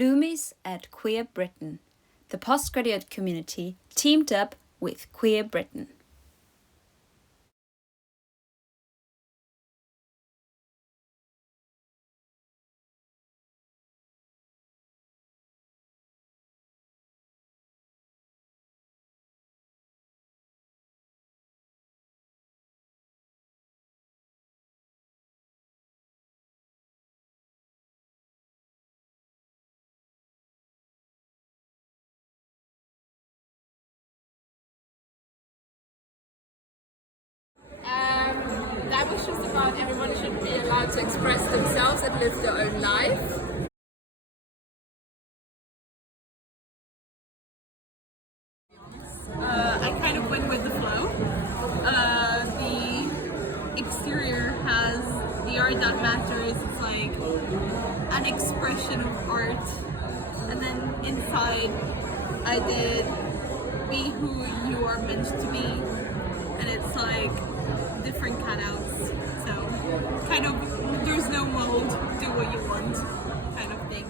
Lumis at Queer Britain. The postgraduate community teamed up with Queer Britain. That was just about everyone should be allowed to express themselves and live their own life. I kind of went with the flow. The exterior has the art that matters. It's like an expression of art. And then inside, I did be who you are meant to be. And it's like different cutouts. So kind of, there's no mold, do what you want kind of thing.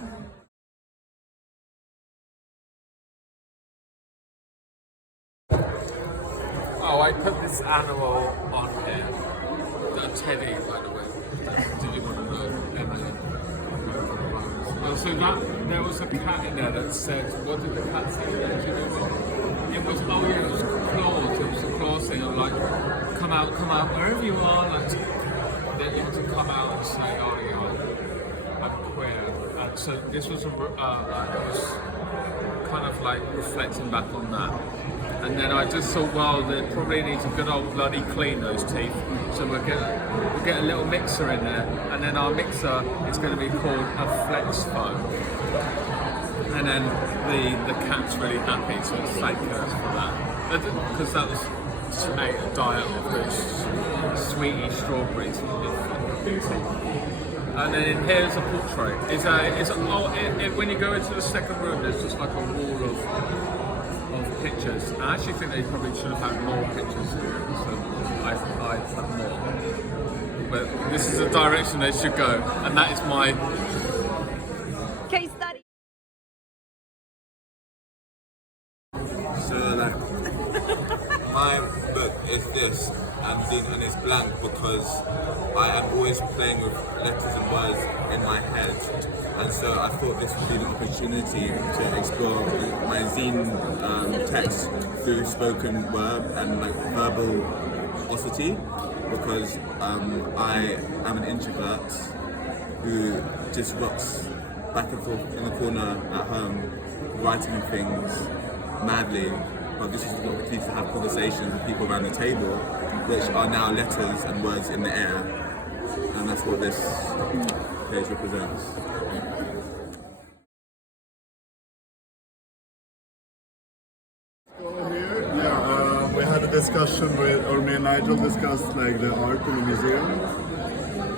Oh, I put this animal on here. The teddy, by the way. Did you want to know, Emily? So that there was a cat in there that said, what did the cat say? Do you know? It was, oh yeah, it was claws. It was a claw saying, like, come out, wherever you are. Like, then you have to come out and say, oh yeah, I'm queer. And so this was it was kind of like reflecting back on that. And then I just thought, well, they probably need to good old bloody clean those teeth. So we'll get a little mixer in there, and then our mixer is going to be called a flex foam. And then the cat's really happy, so it's thank us for that. Because that was a diet of those sweetie strawberries. And then in here's a portrait. When you go into the second room, there's just like a wall of pictures. I actually think they probably should have had more pictures here, so I have more. But this is the direction they should go, and that is my Case study. So like, my book is this, and it's blank because I am always playing with letters and words in my head, and so I thought this would be an opportunity to explore my zine text through spoken word and like verbality, because I am an introvert who just rocks back and forth in the corner at home, writing things madly. But this is the opportunity to have conversations with people around the table, which are now letters and words in the air, and that's what this page represents. We had a discussion me and Nigel discussed like the art in the museum,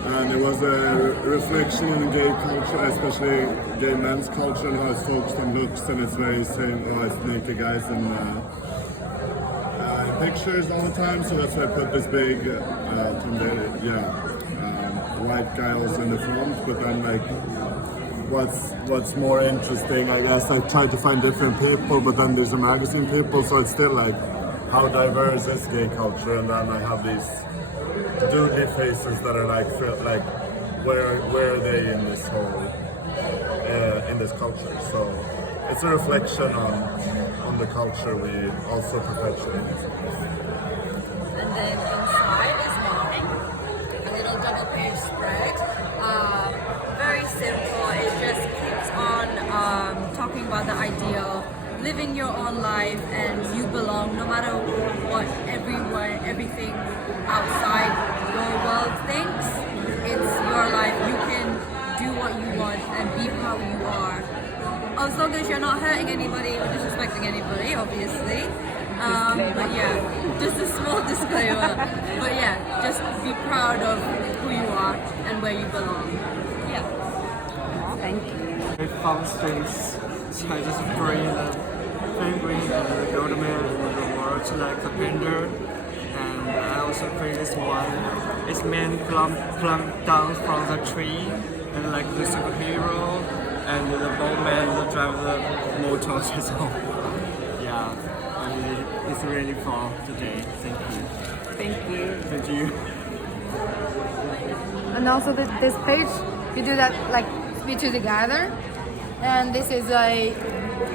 and it was a reflection on gay culture, especially gay men's culture, and how it's focused on looks, and it's very same, it's naked guys and pictures all the time. So that's why I put this big white guy also in the front, but then like what's more interesting, I guess, I tried to find different people, but then there's a magazine people, so it's still like how diverse is gay culture, and then I have these doodly faces that are like where are they in this whole in this culture. So it's a reflection on the culture we also perpetuate. And then inside is mine, a little double page spread. Very simple. It just keeps on talking about the idea of living your own life and you belong no matter what everything outside your world thinks. It's your life. You can do what you want and be how you are. As long as you're not hurting anybody or disrespecting anybody, obviously. But yeah, just a small disclaimer. But yeah, just be proud of who you are and where you belong. Yeah. Thank you. Very fun space. So I just bring the penguin and the gold man and the world to like the bender. And I also create this one. It's man plump down from the tree, and like the superhero and the boatman drive the motors as well. Yeah, it's really fun today. Thank you. Thank you. Thank you. And also this page, you do that like we two together. And this is a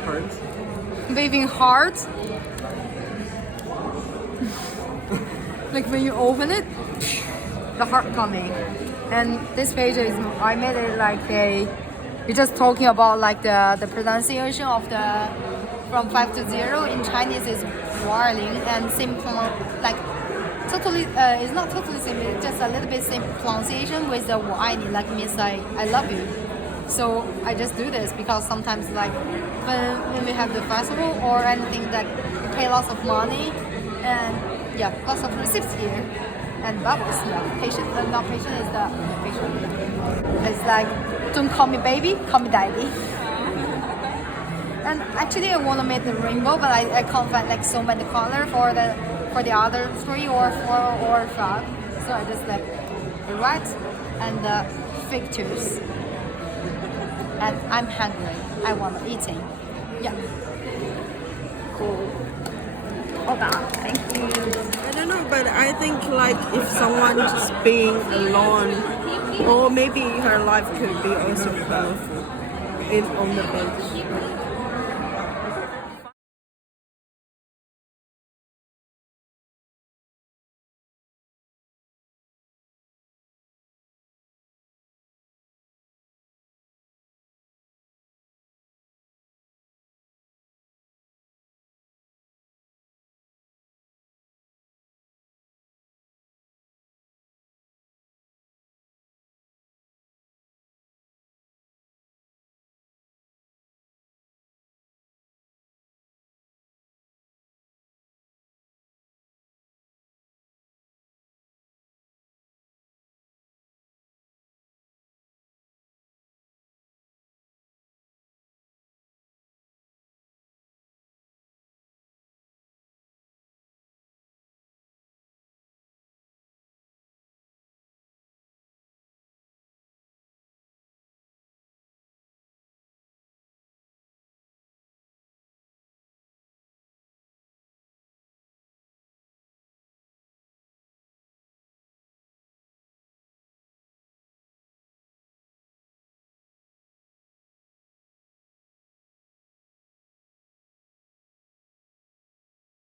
Heart. waving heart. Like when you open it, the heart coming. And this page is, I made it like you're just talking about like the pronunciation of the from 5 to 0 in Chinese is whirling and same like totally it's not totally same, it's just a little bit same pronunciation with the 我爱你 like means like I love you. So I just do this because sometimes like when we have the festival or anything that you pay lots of money and yeah, lots of receipts here and bubbles. Yeah, patient and not patient is the patient. It's like don't call me baby, call me daddy. And actually I want to make the rainbow, but I can't find like so many color for the other 3 or 4 or 5. So I just like write and fake tooth. And I'm hungry. I want to eating. Yeah. Cool. Okay, thank you. I don't know, but I think like if someone just being alone, or maybe her life could be also colorful on the bench.